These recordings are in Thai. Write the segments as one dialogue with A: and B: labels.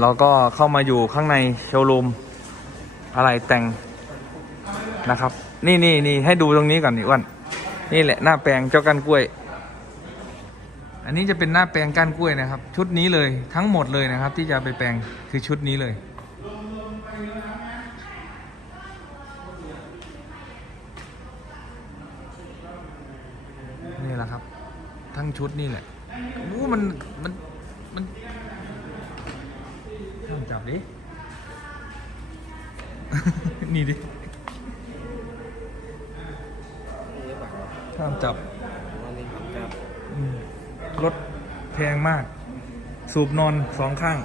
A: เราก็เข้ามาอยู่ข้างในโชว์รูมอะไรแต่งนะครับ นี่นี่นี่ให้ดูตรงนี้ก่อนนี่อ้วนนี่แหละหน้าแปลงเจ้ากันกล้วย อันนี้จะเป็นหน้าแปลงก้านกล้วยนะครับ ชุดนี้เลยทั้งหมดเลยนะครับ ที่จะไปแปลงคือชุดนี้เลยนี่แหละครับ ทั้งชุดนี่แหละโอ้มันมัน นี่ดิห้ามจับอืมรถแพงมาก สูบนอนสองข้าง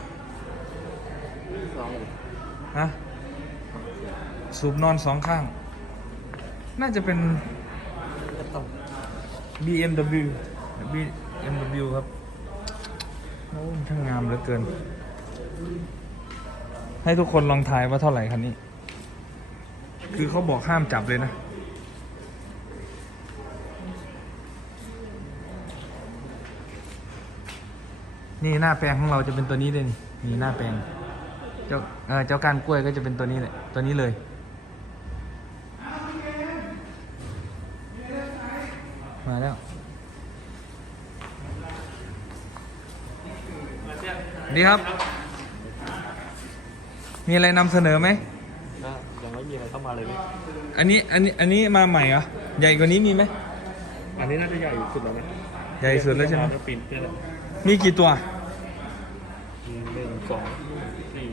A: ฮะสูบนอนสองข้าง น่าจะเป็น BMW BMW ครับโอ้มันช่างงามเหลือเกิน ให้ทุกคนลองทายว่าเท่าไหร่คันนี้ คือเขาบอกห้ามจับเลยนะ นี่หน้าแปลงของเราจะเป็นตัวนี้เลยนี่หน้าแปลง เจ้าเออเจ้าการกล้วยก็จะเป็นตัวนี้แหละตัวนี้เลยมาแล้วดีครับ มีอะไรนำเสนอไหม
B: ม่มีอะไรเข้ามาเลยพี่
A: อันนี้อันนี้อันนี้มาใหม่เหรอใหญ่กว่านี้มีไหม
B: อันนี้น่าจะใหญ่สุดแล้วนะ
A: ใหญ่สุดแล้วใช่ไหม
B: ก็ปีนเนี่ยแหละ
A: มีกี่ตัว
B: หนึ่งสองสี่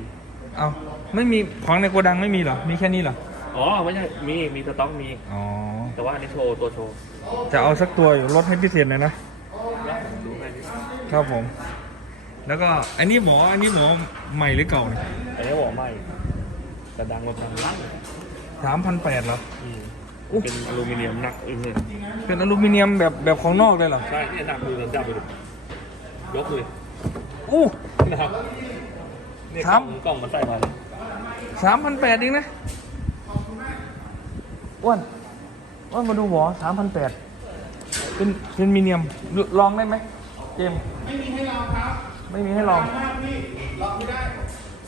A: เอาไม่มีของในโกดังไม่มีเหรอมีแค่นี้เหรอ
B: อ๋อไม่ใช่มีมีสต็อกมี
A: อ๋อ
B: แต่ว่าอันนี้โชว์ตัวโชว์
A: จะเอาสักตัวอยู่ลดให้พิเศษหน่อยนะ
B: แล้วผมดูให้พี่
A: ครับผม แล้วก็อันนี้หมออันนี้หมอใหม่หรือเก่าเนี่ย
B: อันนี้บอกไม่ แต่ดังมาทางล่าง
A: สามพันแปดเหรอ
B: อืม
A: อุ๊ย
B: เป็นอลูมิเนียมหนักอึ้งเลย
A: เป็นอลูมิเนียมแบบแบบของนอกเลยเหรอ
B: ใช่เนี่ยหนักมือเราจับไปดูยกเลย
A: อู้
B: นะครับนี่
A: ครั
B: กล่อบงกล่องมันใส่มาเลย
A: สามพันแปดเองนะอ้วนอ้วนมาดูหวอสามพันแปดเป็นเป็นมีเนียมลองได้ไหมเจมส์ไม่มีให้ลองครับ ไม่มีให้ลอง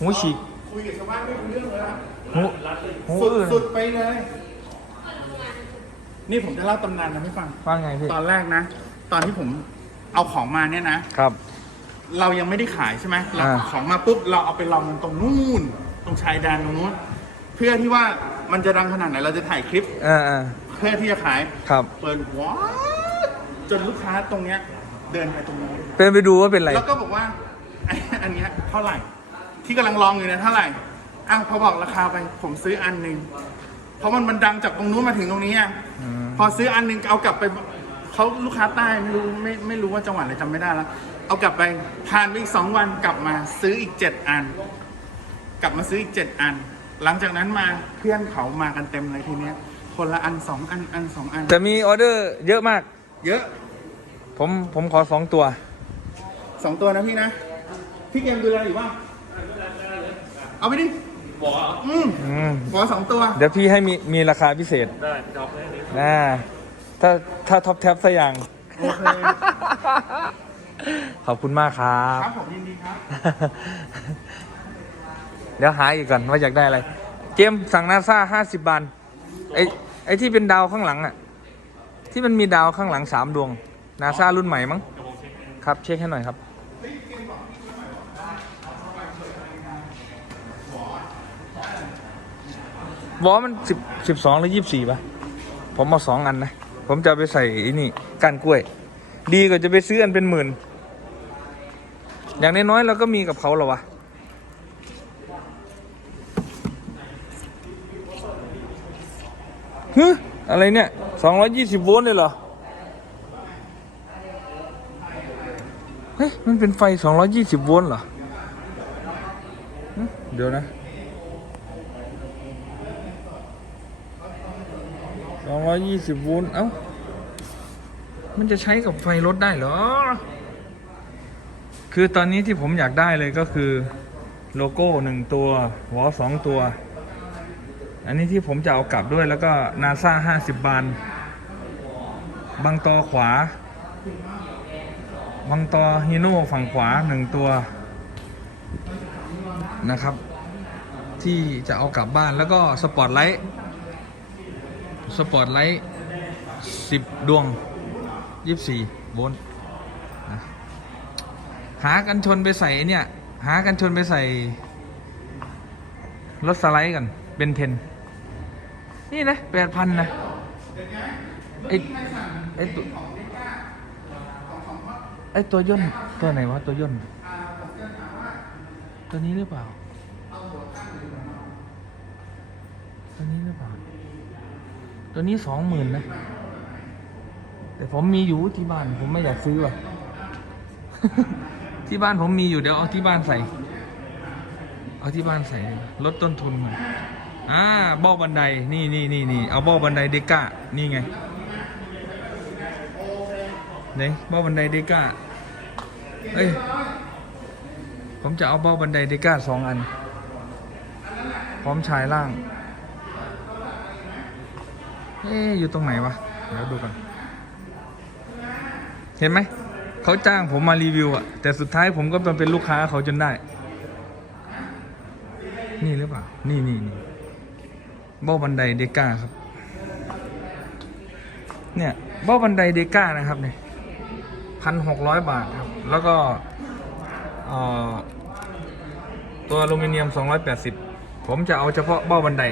A: หูฉีก
C: คุยกับชาวบ้านไม่รู้เรื่องเลยอะ
A: หูหู
C: สุด
A: อื้อ
C: สุดไปเลย นี่ผมจะเล่าตำนานนะให้ฟัง
A: ฟังไงพี่
C: ตอนแรกนะ ตอนที่ผมเอาของมาเนี่ยนะ
A: ครับ
C: เรายังไม่ได้ขายใช่ไหมเรา
A: อ่า
C: ของมาปุ๊บเราเอาไปลองกันตรงนู่น ตรงชายแดนตรงนู้น เพื่อที่ว่ามันจะดังขนาดไหนเราจะถ่ายคลิป
A: อ่าอ่า
C: เพื่อที่จะขาย
A: ครับ
C: เปิดว้าดจนลูกค้าตรงเนี้ย เดินไปตรงนู้น
A: เป็นไปดูว่าเป็นไร
C: แล้วก็บอกว่าไอ้อันเนี้ยเท่าไหร่ ที่กำลังลองอยู่เนี่ยเท่าไหร่อ้าวพอบอกราคาไปผมซื้ออันหนึ่งเพราะมันมันดังจากตรงนู้นมาถึงตรงนี้อะ
A: อืม
C: พอซื้ออันหนึ่งเอากลับไปเขาลูกค้าใต้ไม่รู้ไม่ไม่รู้ว่าจังหวัดอะไรจำไม่ได้แล้วเอากลับไปผ่านไปอีกสองวันกลับมาซื้ออีกเจ็ดอัน กลับมาซื้ออีกเจ็ดอัน หลังจากนั้นมาเพื่อนเขามากันเต็มเลยทีเนี้ย คนละอันสองอันอันสองอัน
A: แต่มีออเดอร์เยอะมาก
C: เยอะ
A: ผมผมขอสองตัว
C: สองตัวนะพี่นะพี่เกมดูอะไรอยู่บ้าง เอาไปดิ
B: บอก
C: อืม
A: อืม
C: ขอสองตัว
A: เดี๋ยวพี่ให้มีมีราคาพิเศษ
B: ได้พี่ท็อปได้นี้
A: นะถ้าถ้าท็อปแท็บสักอย่าง
C: โอเค
A: ขอบคุณมากครับ
C: ครับผมยินดีครับ
A: เดี๋ยวหาอีกก่อนว่าอยากได้อะไร เจมส์สั่งนาซาห้าสิบบาทไอไอที่เป็นดาวข้างหลังอะที่มันมีดาวข้างหลังสามดวงนาซารุ่นใหม่มั้งครับเช็คให้หน่อยครับ วอมันสิบสิบสองหรือยี่สิบสี่ป่ะ ผมเอาสองอันนะ ผมจะไปใส่อ้นี่ก้านกล้วย ดีกว่าจะไปซื้ออันเป็นหมื่น อย่างน้อยๆเราก็มีกับเขาหรอวะฮึอะไรเนี่ยสองร้อยยี่สิบโวลต์เลยเหรอ เฮ้ย มันเป็นไฟสองร้อยยี่สิบโวลต์เหรอ เดี๋ยวนะ สองร้อยยี่สิบโวลต์เอ้า มันจะใช้กับไฟรถได้เหรอ คือตอนนี้ที่ผมอยากได้เลยก็คือโลโก้หนึ่งตัวหัวสองตัว อันนี้ที่ผมจะเอากลับด้วยแล้วก็นาซาห้าสิบบานบังตอขวาบังตอฮีโน่ฝั่งขวาหนึ่งตัวนะครับ ที่จะเอากลับบ้านแล้วก็สปอตไลท์ สปอร์ตไลท์สิบดวงยี่สี่โวลต์หากันชนไปใส่เนี่ย หากันชนไปใส่ รถสไลด์กัน เป็นเทน นี่นะแปดพันนะไอไอตัวไอตัวย่นตัวไหนวะ ตัวย่นตัวนี้หรือเปล่า ตัวนี้หรือเปล่า ตัวนี้สองหมื่นนะ แต่ผมมีอยู่ที่บ้านผมไม่อยากซื้อว่ะ ที่บ้านผมมีอยู่เดี๋ยวเอาที่บ้านใส่ เอาที่บ้านใส่ลดต้นทุนหน่อยอ่าบ้าบันไดนี่นี่นี่นี่เอาบ้าบันไดเดก้านี่ไงไหนบ้าบันไดเดก้าเอ้ยผมจะเอาบ้าบันไดเดก้าสองอัน พร้อมชายล่าง เอ๊อยู่ตรงไหนวะ เดี๋ยวดูกัน เห็นไหม เขาจ้างผมมารีวิวอะแต่สุดท้ายผมก็เป็นลูกค้าเขาจนได้ นี่หรือเปล่า นี่นี่นี่เบ้าบันไดเดก้าครับ เนี่ยเบ้าบันไดเดก้านะครับเนี่ยพันหกร้อยบาทครับ แล้วก็ตัวอลูมิเนียม 280 ผมจะเอาเฉพาะเบ้าบันได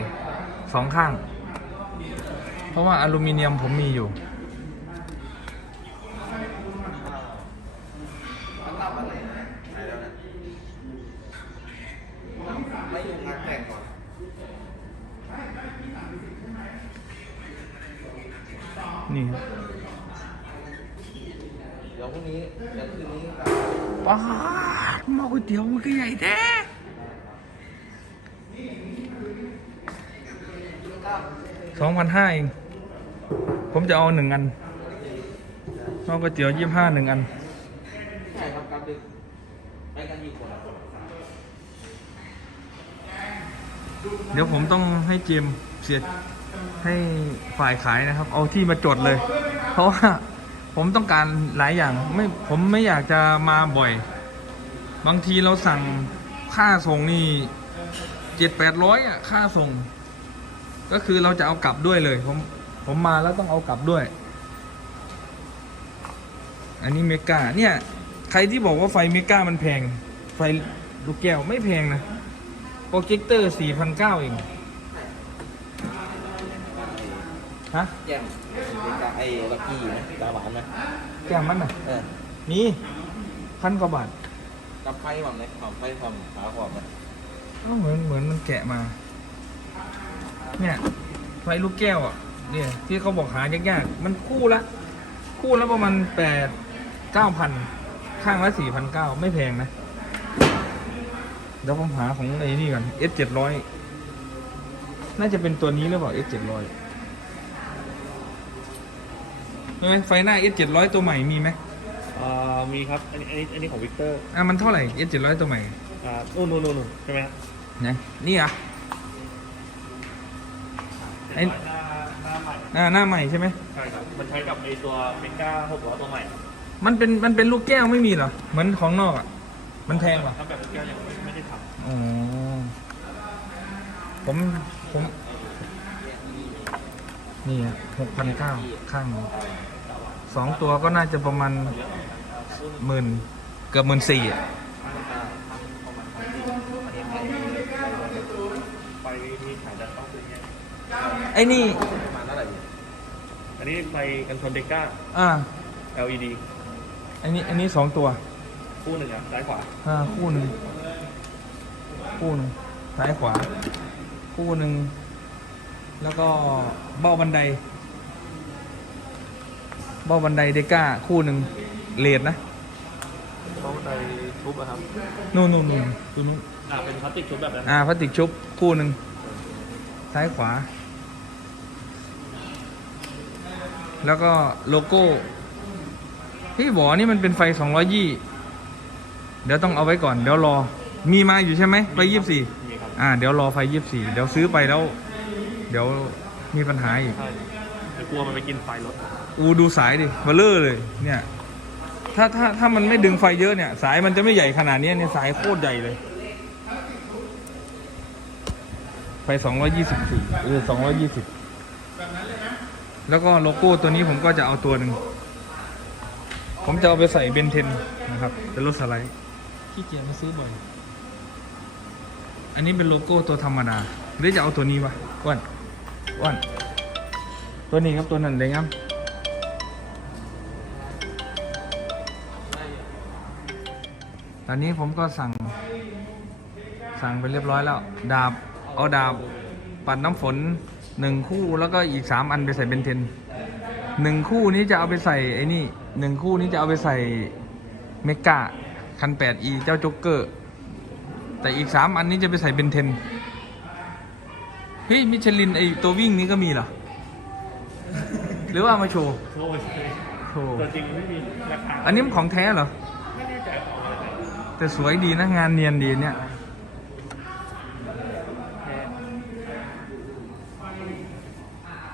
A: สองข้าง เพราะว่าอลูมิเนียมผมมีอยู่ นี่ครับ
B: เดี๋ยวพรุ่งนี้เดี๋ยวคืนนี้
A: ป้าดหม้อก๋วยเตี๋ยวมันก็ใหญ่แท้ สองพันห้าเอง ผมจะเอาหนึ่งอันหม้อก๋วยเตี๋ยวยี่ห้าหนึ่งอันเดี๋ยวผมต้องให้เจมเสียให้ฝ่ายขายนะครับ เอาที่มาจดเลย เพราะว่าผมต้องการหลายอย่างไม่ผมไม่อยากจะมาบ่อย บางทีเราสั่งค่าส่งนี่เจ็ดแปดร้อยอะ ค่าส่ง ก็คือเราจะเอากลับด้วยเลย ผมผมมาแล้วต้องเอากลับด้วย อันนี้เมกาเนี่ย ใครที่บอกว่าไฟเมกามันแพง ไฟลูกแก้วไม่แพงนะโปรเจคเตอร์4,900เองฮะ
B: แก้มไอ้ลักกี้นะตาหวานนะ
A: แก้มมันน่ะ
B: เออ
A: มีพันกว่าบาท
B: กับไฟหม่อมเลยหม่อมไฟหม่อมขาขวบนะ
A: อ้าวเหมือนเหมือนมันแกะมา เนี่ยไฟลูกแก้วอะเนี่ยที่เขาบอกหายากๆ มันคู่ละ คู่ละประมาณแปดเก้าพันข้างละสี่พันเก้าไม่แพงนะ เดี๋ยวผมหาของไอ้นี่ก่อน S เจ็ดร้อยน่าจะเป็นตัวนี้หรือเปล่า S เจ็ดร้อยใช่ไหมไฟหน้า S เจ็ดร้อยตัวใหม่มีไหม
D: อ่ามีครับ อันนี้อันนี้อันนี้ของวิกเตอร์
A: อะมันเท่าไหร่ S 7 0 0ตัวใหม่
D: อ่านู่นนู่นนู่นใช่ไหมครับ
A: ไหนนี่อะ ไอ้
D: หน้าหน้าใหม่
A: อ่าหน้าใหม่ใช่ไหม
D: ใช่ครับมันใช้กับไอตัวเมกาหกล้อตัวใหม่
A: มันเป็นมันเป็นลูกแก้วไม่มีเหรอ เหมือนของนอกอะ มันแพงเหรอ
D: ถ้าแบบเมกายังไม่ไม่ได้ท
A: อ๋อ ผมผม นี่หกพันเก้าข้างหนึ่งสองตัวก็น่าจะประมาณหมื่นเกือบหมื่นสี่อะำ
D: ไฟมีขายดันต้องเป็นไง
A: ไอ้นี่
B: ประมาณเท่าไหร่
D: อันนี้ไฟกันชนเดก้า
A: อ่า
D: LED
A: อันนี้ อันนี้สองตัว
D: คู่หนึ่งอะซ้ายขวา
A: อ่า คู่หนึ่ง คู่หนึ่ง ซ้ายขวา คู่หนึ่ง แล้วก็เบ้าบันได เบ้าบันไดเดก้า คู่หนึ่ง เลดนะ
D: ต้องไดทุบอะครับ
A: นู่นนู่นนู่นตัวนู้น
D: อ่าเป็นพลาสติกชุบแบบนั้น
A: อ่าพลาสติกชุบ คู่หนึ่ง ซ้ายขวา แล้วก็โลโก้ที่บอกว่านี่มันเป็นไฟสองร้อยยี่เดี๋ยวต้องเอาไว้ก่อน เดี๋ยวรอ มีมาอยู่ใช่ไหมไฟยี่สี่
D: มีครับ
A: อ่า เดี๋ยวรอไฟยี่สี่เดี๋ยวซื้อไปแล้ว เดี๋ยวมีปัญหาอีก
D: ใช่เดี๋ยวกลัวมันไปกินไฟรถ
A: อูดูสายดิเบลเลอร์เลย เนี่ย ถ้าถ้าถ้ามันไม่ดึงไฟเยอะเนี่ย สายมันจะไม่ใหญ่ขนาดเนี้ยเนี่ยสายโคตรใหญ่เลยสองร้อยยี่สิบสี่เออสองร้อยยี่สิบ แล้วก็โลโก้ตัวนี้ผมก็จะเอาตัวหนึ่ง ผมจะเอาไปใส่เบนเทนนะครับเป็นรถสไลด์ขี้เกียจมาซื้อบ่อย อันนี้เป็นโลโก้ตัวธรรมดาหรือจะเอาตัวนี้วะอ้วนอ้วนตัวนี้ครับตัวนั้นเลยครับตอนนี้ผมก็สั่ง สั่งไปเรียบร้อยแล้ว ดาบ เอาดาบปัดน้ำฝน หนึ่งคู่แล้วก็อีกสามอันไปใส่เบนเทนหนึ่งคู่นี้จะเอาไปใส่ไอ้นี่หนึ่งคู่นี้จะเอาไปใส่เมกาคันแปดอีเจ้าโจ๊กเกอร์ แต่อีกสามอันนี้จะไปใส่เบนเทนเฮ้ยมิชลินไอตัววิ่งนี้ก็มีเหรอ หรือว่าเอามาโชว์
D: โอ้ย
A: โชว์
D: ตัวจริงไม่มีราคา
A: อันนี้มันของแท้เหรอ
D: ไม่แน่ใจของอะไร
A: แต่สวยดีนะงานเนียนดีเนี่ย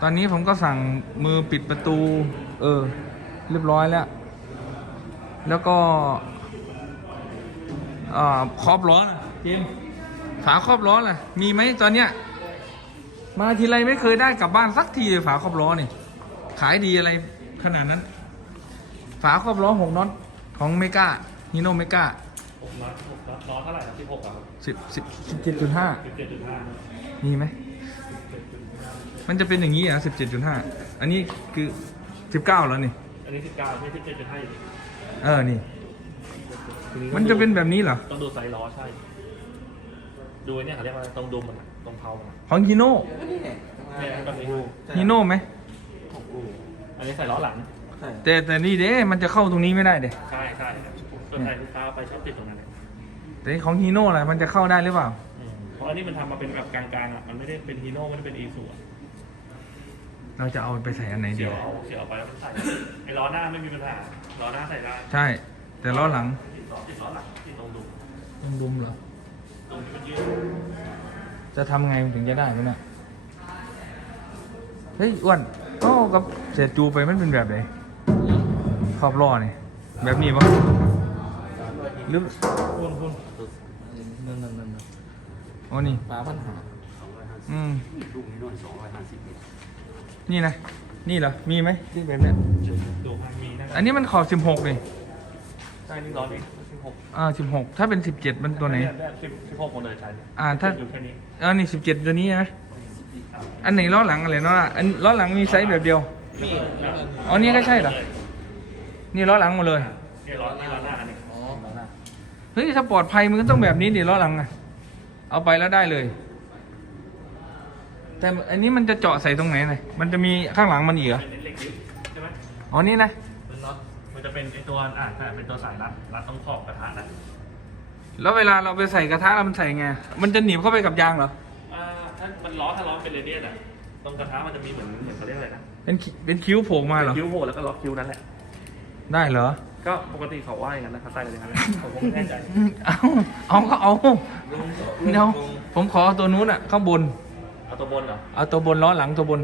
A: อนนี้ผมก็สั่งมือปิดประตู เออ เรียบร้อยแล้ว แล้วก็อ่าครอบล้อนะจิมฝาครอบล้อล่ะ มีไหมตอนเนี้ย มาทีไรไม่เคยได้กลับบ้านสักทีเลยฝาครอบล้อนี่ ขายดีอะไรขนาดนั้น ฝาครอบล้อหกน็อตของเมกาฮิโนเมกา
D: หกล้อหกล้อล้อเท่าไหร่ครับสิบหกครับ
A: สิบสิบสิบเจ็ดจุดห้า
D: สิบเจ็ดจุดห้า
A: มีไหม มันจะเป็นอย่างนี้อะสิบเจ็ดจุดห้าอันนี้คือสิบเก้าแล้วนี่
D: อันนี้สิบเก้าไม่สิบเจ็ดจุดห้าอยู่ดี
A: เออ นี่
D: ที
A: มันจะเป็นแบบนี้เหรอ
D: ต้องดูไซส์ล้อใช่ ดูไอ้เนี่ยเขาเรียกว่าตรงดุมมันอะตรงเท้ามันอะ
A: ของฮิโน่
D: เนี่ยแบบนี้
A: ฮิโน่ไหม
D: อันนี้ใส่ล้อหลัง
A: แต่แต่นี่เด้ มันจะเข้าตรงนี้ไม่ได้เด้
D: ใช่ใช่ส่วนใหญ่ลูกค้าไปชอบติดตรงนั้นเลย
A: แต่ของฮีโน่แหละมันจะเข้าได้หรือเปล่า
D: อืมเพราะอันนี้มันทำมาเป็นแบบกลางๆอะ มันไม่ได้เป็นฮีโน่ไม่ได้เป็นอีซูอะ
A: เราจะเอาไปใส่อันไหนดี
D: เสียวเอาเสียวเอาไปแล้วมันใส่ไอ้ล้อหน้าไม่มีปัญหาล้อหน้าใส่ได้
A: ใช่ แต่ล้อหลัง
D: ติดล้อติดล้อหลังติดตรงดุม
A: ต้องดุมเหรอ
D: ตรงที่มันยืด
A: จะทำไงมันถึงจะได้เนี่ยเฮ้ยอ้วนโอ้กับเสียจูไปมันเป็นแบบไหนขอบล้อนี่แบบนี้ปะหรือ
D: คุณคุณ
B: นั่นนั่นนั่น
A: อ๋อนี่
B: ปลาพันหา
A: อืม
B: ลูกนี้ด้วยสองร้อยห้าสิบเมตร
A: นี่นะ นี่เหรอ มีไหมที่แบบเนี้ย
D: ดูมันมีนะ
A: อันนี้มันขอบสิบหกเลย
D: ใช่นี่ล้อนี้สิบหก
A: อ่าสิบหกถ้าเป็นสิบเจ็ดมันตัวไหน
D: สิบสิบหกหมดเลยใช่เนี่ย
A: อ่าถ้า
D: อยู่แค่นี้
A: อ่านี่สิบเจ็ดตัวนี้นะอันไหนล้อหลังอะไรเนาะอันล้อหลังมีไซส์แบบเดียว
D: นี่นะ
A: อ๋อนี่ก็ใช่เหรอนี่ล้อหลังหมดเลย
D: เนี่ยล้อนี่ล้อหน้านี่
B: อ๋อมาหน้า
A: เฮ้ยถ้าปลอดภัยมันก็ต้องแบบนี้ดิล้อหลังอะเอาไปแล้วได้เลย แต่อันนี้มันจะเจาะใส่ตรงไหนหน่อยมันจะมีข้างหลังมันอีกเหรอ
D: เป็นเหล็กยึดใช่ไหม
A: อ๋อนี่นะ
D: เป็นน็อตมันจะเป็นไอตัวอ่าใช่เป็นตัวสายรัดรัดตรงขอบกระทะนะ
A: แล้วเวลาเราไปใส่กระทะแล้วมันใส่ไง มันจะหนีบเข้าไปกับยางเหรอ
D: อ่าถ้ามันล้อถ้าล้อเป็นเรเดียสอะตรงกระทะมันจะมีเหมือนเหมือนเขาเรียกอะไรนะ
A: เป็นคิเป็นคิ้วโผล่มาเหรอ
D: คิ้วโผล่แล้วก็ล็อกคิ้วนั่นแหละ
A: ได้เหรอ
D: ก็ปกติเขาว่าอย่างนั้นนะเขาใส่กันอย่างนั้นแหละผมก็ไม่แน่ใจ
A: เอาเอาก็เอาเดี๋ยวผมขอเอาตัวนู้นอะข้างบน
D: เอาตัวบนเหรอ
A: เอาตัวบนล้อหลังตัวบน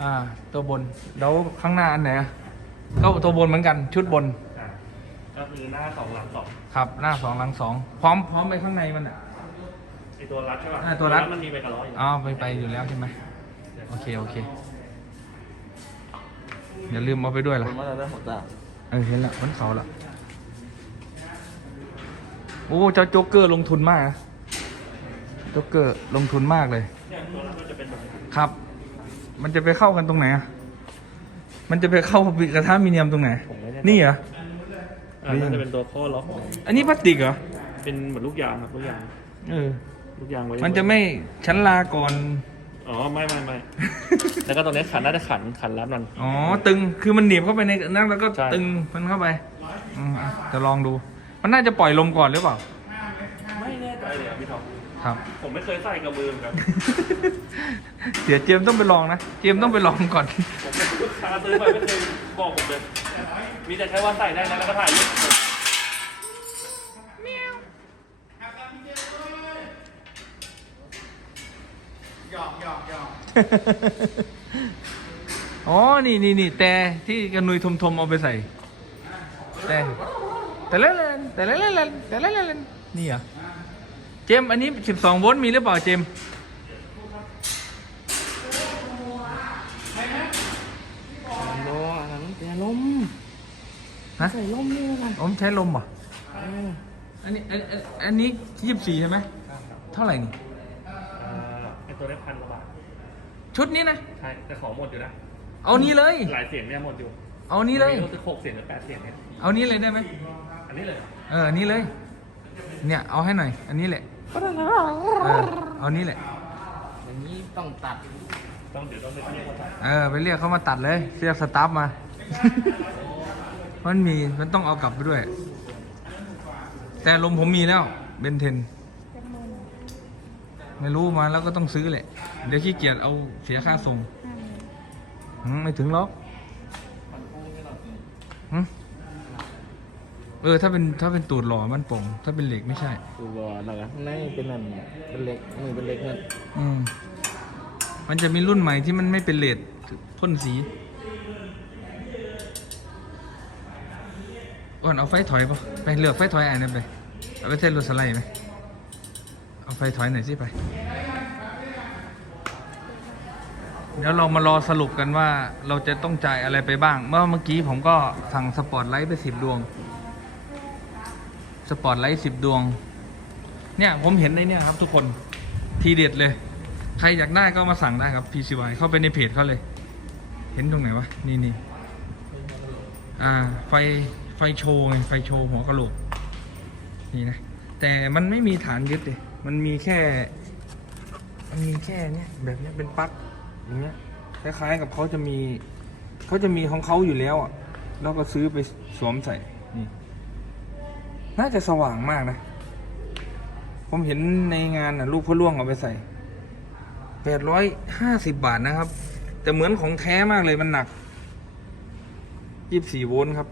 A: อ่า ตัวบน แล้วข้างหน้าอันไหนอะก็ตัวบนเหมือนกัน ชุดบน
D: อ่าก็คือหน้าสองหลังสอง
A: ครับ หน้าสองหลังสอง พร้อมพร้อมไปข้างในมันอะ
D: ไอตัวรัดใช่ป่ะ
A: อ่าตัวรัด
D: มันมีไปกับล้ออยู่
A: อ้าวไปไปอยู่แล้วใช่ไหม โอเคโอเค อย่าลืมเอาไปด้วย
B: ค
A: ล่ะ
B: นว่าจะได้หมดตา
A: เออเห็นละมันเขาละโอ้เจ้าโจ๊กเกอร์ลงทุนมากนะโจ๊กเกอร์ลงทุนมากเลย
D: เนี่ยตัวรัดมันจะเป็นแบบนี้
A: ครับ มันจะไปเข้ากันตรงไหนอะมันจะไปเข้ากับกระทะมีเนียมตรงไหน นี่เหรอ
D: อ่าน่าจะเป็นตัวข้อล็อก
A: อันนี้พลาสติกเหรอ
D: เป็นเหมือนลูกยางครับลูกยาง
A: เออ
D: ลูกยางไว้
A: มันจะไม่ชั้นลาก่อน
D: อ๋อ ไม่ไม่ไม่ แล้วก็ตรงนี้ขันน่าจะขันขันรัดมัน
A: อ๋อ ตึง คือมันหนีบเข้าไปในนั่นแล้วก็
D: ใช่
A: ตึงมันเข้าไป อืมอะจะลองดู มันน่าจะปล่อยลมก่อนหรือเปล่า
D: ไม่แน่ใจเลยอะพี่ท็อป
A: ครับ
D: ผมไม่เคยใส่กับมือเหมือนกัน
A: เดี๋ยวเจมส์ต้องไปลองนะ เจมส์ต้องไปลองก่อน
D: ผมเป็นลูกค้าซื้อไปไม่เคยบอกผมเลย มีแต่แค่ว่าใส่ได้นะแล้วก็ถ่ายรูป
C: หยอกหยอกหยอก
A: อ๋อ นี่นี่นี่แต่ที่กระนุยทมทมๆเอาไปใส่ แต่แต่ละเลนแต่ละเลนแต่ละเลนนี่เหรอ เจมส์อันนี้ 12 โวลต์มีหรือเปล่าเจมส์
B: รออันนั้นแต่ลม
A: ฮะ
B: ใส่ลมนี่กัน
A: ผมใช้ลมเหรอะอันนี้อันอันอันนี้24ใช่ไหม เท่าไหร่นี่
D: อ่าไอตัวได้พันกว่าบาท
A: ชุดนี้นะ
D: ใช่แต่ของหมดอยู่นะ
A: เอานี้เลย
D: หลายเสียงเนี่ยหมดอยู่
A: เอานี้เลย
D: รู้สึกหกเสียงหรือแปดเสียงเนี่ย
A: เอานี้เลยได้ไหม
D: อันนี้เลย
A: เอออันนี้เลย เนี่ย เอาให้หน่อย อันนี้แหละ เออเอานี้แหละ
B: อย่างนี้ต้องตัด
D: ต้องเดี๋ยวต้องไปเรียกว่า
A: เออไปเรียกเขามาตัดเลยเรียกสตาฟมา มันมีมันต้องเอากลับไปด้วย แต่ลมผมมีแล้วเบนเทน ไม่รู้มาแล้วก็ต้องซื้อแหละ เดี๋ยวขี้เกียจเอาเสียค่าส่งอืมไม่ถึงหรอก เออถ้าเป็นถ้าเป็นตูดหล่อมันโป่งถ้าเป็นเหล็กไม่ใช่
B: ดูรอหน่อยข้างในเป็นนั่นเป็นเล็กมือเป็นเล็กนั่น
A: อืมมันจะมีรุ่นใหม่ที่มันไม่เป็นเลดพ่นสีอ้วนเอาไฟถอยปะไปเลือกไฟถอยอันนั้นไปเอาไปเส้นรถสไลด์ไหมเอาไฟถอยหน่อยสิไป เดี๋ยวเรามารอสรุปกันว่าเราจะต้องจ่ายอะไรไปบ้าง เมื่อเมื่อกี้ผมก็สั่งสปอตไลท์ไปสิบดวง สปอตไลท์สิบดวง เนี่ยผมเห็นในเนี่ยครับทุกคนทีเด็ดเลย ใครอยากได้ก็มาสั่งได้ครับ PCY เข้าไปในเพจเขาเลย เห็นตรงไหนวะ นี่นี่อ่า ไฟไฟโชว์ไงไฟโชว์หัวกะโหลก นี่นะ แต่มันไม่มีฐานยึดเลยมันมีแค่ มันมีแค่เนี้ยแบบเนี้ยเป็นปลั๊กอย่างเงี้ยคล้ายๆกับเขาจะมีเขาจะมีของเขาอยู่แล้วอะแล้วก็ซื้อไปสวมใส่ น่าจะสว่างมากนะ ผมเห็นในงานน่ะลูกพ่อล่วงเอาไปใส่แปดร้อยห้าสิบบาทนะครับ แต่เหมือนของแท้มากเลยมันหนักยี่สิบสี่โวลต์ครับ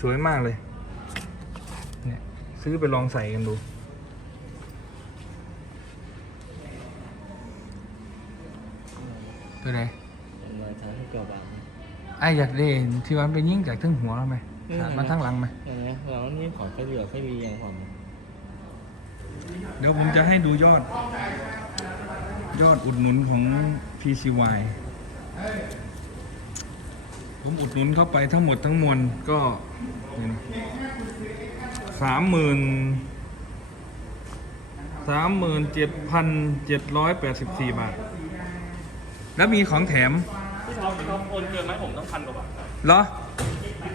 A: สวยมากเลย เนี่ยซื้อไปลองใส่กันดูตัวไหน
B: มาทางที่เกี่ยวบาง
A: ไอ้อยากได้ที่วันไปยิงจากทั้งหัวแล้วไหม
B: อืม
A: ขาดมาทั้งหลังไหม
B: อย่างเงี้ยเรานี่ของไฟเหลือไฟวีอย่างของ
A: เดี๋ยวผมจะให้ดูยอด ยอดอุดหนุนของ PCY ผมอุดหนุนเข้าไปทั้งหมดทั้งมวลก็สามหมื่นสามหมื่นเจ็ดพันเจ็ดร้อยแปดสิบสี่บาท แล้วมีของแถม
D: พี่ท็อปพี่ท็อปโอนเกินไหมผมต้องพันกว่าบาท
A: เหรอ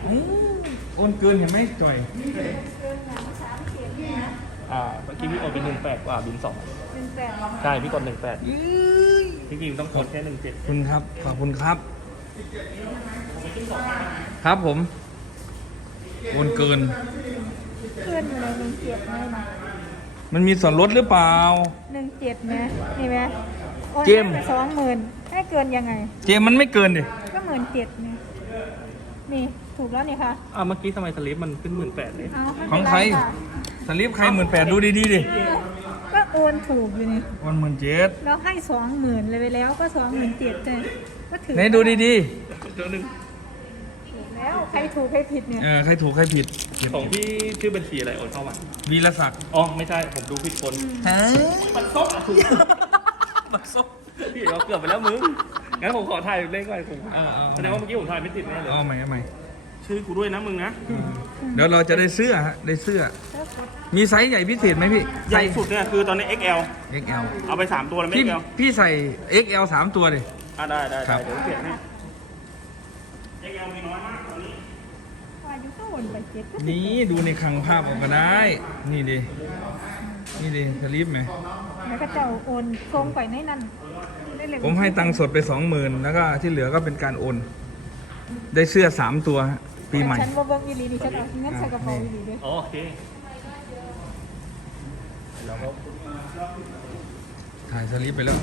A: อู้โอนเกินเห็นไหมจ่อย
D: อ่าเมื่อกี้พี่โอนเป็นหนึ่งแปดกว่าบินสอง
E: เป็นแปด
D: ใช่พี่กดหนึ่งแปด
A: อื้อ
D: จริงๆต้องกดแค่หนึ่งเจ็ด
A: ขอบคุณครับ ขอบคุณครับ ครับผม โอนเกิน
E: เพื่อนอยู่ในหนึ่งเจ็ดไหมนะ
A: มันมีส่วนลดหรือเปล่า
E: หนึ่งเจ็ดไหมนี่ไหมโอน
A: เจมส์
E: ให้ไปสองหมื่น ให้เกินยังไง
A: เจมส์มันไม่เกินดิ
E: ก็หมื่นเจ็ดนี่นี่ถูกแล้วนี่ค่ะ
D: อ่าเมื่อกี้ทำไมสลิปมันขึ้นหมื่นแปดเลย
E: เอาไม่
A: ของ
E: เป็น
A: ใคร
E: ไรค่ะ
A: สลิปใครหมื่นแปดดูดีๆดิ
E: เออก็โอนถูกอยู่นี่
A: โอนหมื่นเจ็ด
E: เราให้สองหมื่นเลยไปแล้วก็สองหมื่นเจ็ดเลยก็ถือ
A: ไหนดูดี
D: เดี๋ยวหนึ่ง
E: ถูกแล้วใครถูกใครผิดเนี่ย
A: ๆเออใครถูกใครผิดเก็บ
D: ของพี่ชื่อบัญชีอะไรโอนเข้ามา
A: วีรศักดิ์
D: อ๋อไม่ใช่ผมดูผิดคน
A: ฮะ
D: มันซบถูกมันซบ พี่เราเกือบไปแล้วมึง งั้นผมขอถ่ายเลขไว้ผม
A: เอาเอา
D: แสดงว่าเมื่อกี้ผมถ่ายไม่ติดแน่เลย
A: เอาใหม่เอาใหม่
D: ชื่อกูด้วยนะมึงนะ
A: เดี๋ยวเราจะได้เสื้อฮะได้เสื้อ มีไซส์ใหญ่พิเศษไหมพี่
D: ใหญ่สุดเนี่ยคือตอนนี้ XL
A: XL
D: เอาไป 3 ตัวแล้วไม่
A: พี่
D: XL
A: พี่ใส่ XL สามตัวดิ
D: อะได้ได้
A: ครั
D: ได้
A: บ
D: เดี๋ยวเปลี่ยนให้ XL มีน้อยมากตอนนี้
E: อายุก็วนไปเจ็ดก็
A: นี่ดูในคลังภาพออกก็ได้ นี่ดินี่ดิสลิปไหม
E: แล้วก็จะโอนทรงไปในนั้นได้เลย
A: ผมให้ตังค์สดไปสองหมื่นแล้วก็ที่เหลือก็เป็นการโอน ได้เสื้อสามตัวฮะปีใหม่
E: ฉันว่าเบิ้งอีหลีนี่ฉันเอาเงินใส่กระเป๋าอีหลีด้วย
D: อ๋อโอเคแล้วก็
A: ถ่ายสลิปไปแล้ว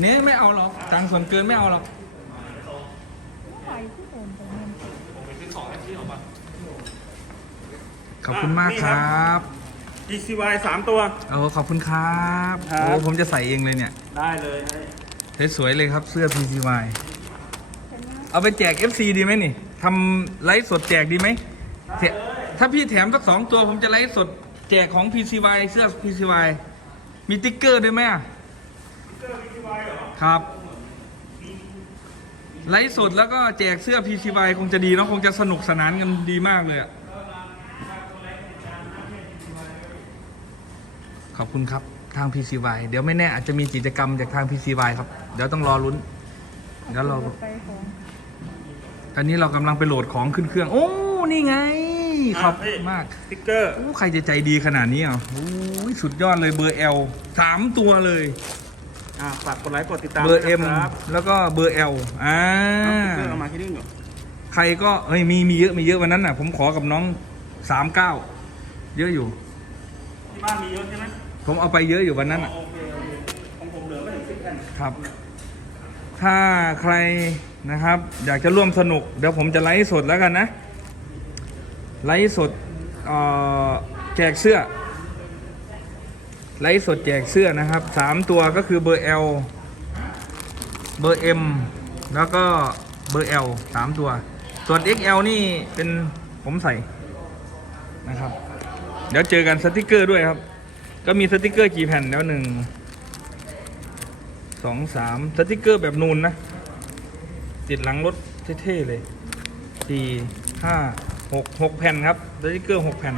A: เนี้ยไม่เอาหรอก ตังค์ส่วนเกินไม่เอาหรอก
E: ใครที่โอนไปเงิน
D: ผมไปซื้อของให้พี่ออกมา
A: ขอบคุณมากครับ
D: GCY 3ตัว
A: โอ้ขอบคุณครับ
D: ครับ
A: โอ้ผมจะใส่เองเลยเนี่ย
D: ได้เลย
A: สวยๆเลยครับเสื้อ PCY เอาไปแจก FC ดีไหมนี่ทำไลฟ์สดแจกดีไหมเทถ้าพี่แถมสักสองตัวผมจะไลฟ์สดแจกของ PCY เสื้อ PCY มีติ๊กเกอร์ด้วยไหมอะครับ ไลฟ์สดแล้วก็แจกเสื้อ PCY คงจะดีเนาะคงจะสนุกสนานกันดีมากเลยอะขอบคุณครับ ทาง PCY เดี๋ยวไม่แน่อาจจะมีกิจกรรมจากทาง PCY ครับ เดี๋ยวต้องรอลุ้น เดี๋ยวเรา
E: ไปของ
A: อันนี้เรากำลังไปโหลดของขึ้นเครื่อง โอ้ นี่ไง ขอบคุณมาก
B: สติ๊กเกอร์
A: โอ้ใครจะใจดีขนาดนี้อะโอ้ยสุดยอดเลยเบอร์ L สามตัวเลย
B: อ่าฝากกดไลค์กดติดตาม
A: เบอร์
B: ด้วย
A: M
B: นะครับ
A: แล้วก็เบอร์ L อ่า
B: เอาสติ๊กเกอร์เอามาที่นี่เหรอ
A: ใครก็เฮ้ยมีมีเยอะมีเยอะวันนั้นน่ะ ผมขอกับน้องสามเก้าเยอะอยู่
B: ที่บ้านมีเยอะใช่ไหม
A: ผมเอาไปเยอะอยู่วันนั้นอะ
B: โอเคโอเคของผมเหลือไม่ถึงสิบแผ่น
A: ครับ ถ้าใครนะครับ อยากจะร่วมสนุก เดี๋ยวผมจะไลฟ์สดแล้วกันนะ ไลฟ์สดเอ่อแจกเสื้อ ไลฟ์สดแจกเสื้อนะครับสามตัวก็คือเบอร์ L เบอร์ M แล้วก็เบอร์ L สามตัว ส่วน XL นี่เป็นผมใส่นะครับ เดี๋ยวเจอกันสติกเกอร์ด้วยครับ ก็มีสติกเกอร์กี่แผ่นแล้วหนึ่งสองสามสติกเกอร์แบบนูนนะ ติดหลังรถเท่ๆเลยสี่ห้าหกหกแผ่นครับสติกเกอร์หกแผ่น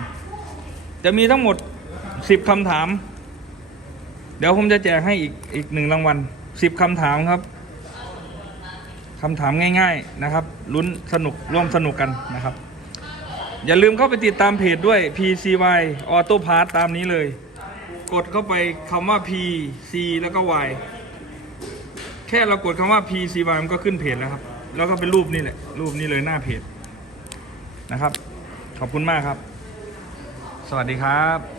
A: จะมีทั้งหมดสิบคำถาม เดี๋ยวผมจะแจกให้อีกอีกหนึ่งรางวัลสิบคำถามครับคำถามง่าย ๆนะครับลุ้นสนุกร่วมสนุกกันนะครับ อย่าลืมเข้าไปติดตามเพจด้วย PCY Auto Part ตามนี้เลย กดเข้าไปคำว่า PC แล้วก็ Y แค่เรากดคำว่า PCY มันก็ขึ้นเพจแล้วครับ แล้วก็เป็นรูปนี่แหละ รูปนี้เลยหน้าเพจนะครับ ขอบคุณมากครับ สวัสดีครับ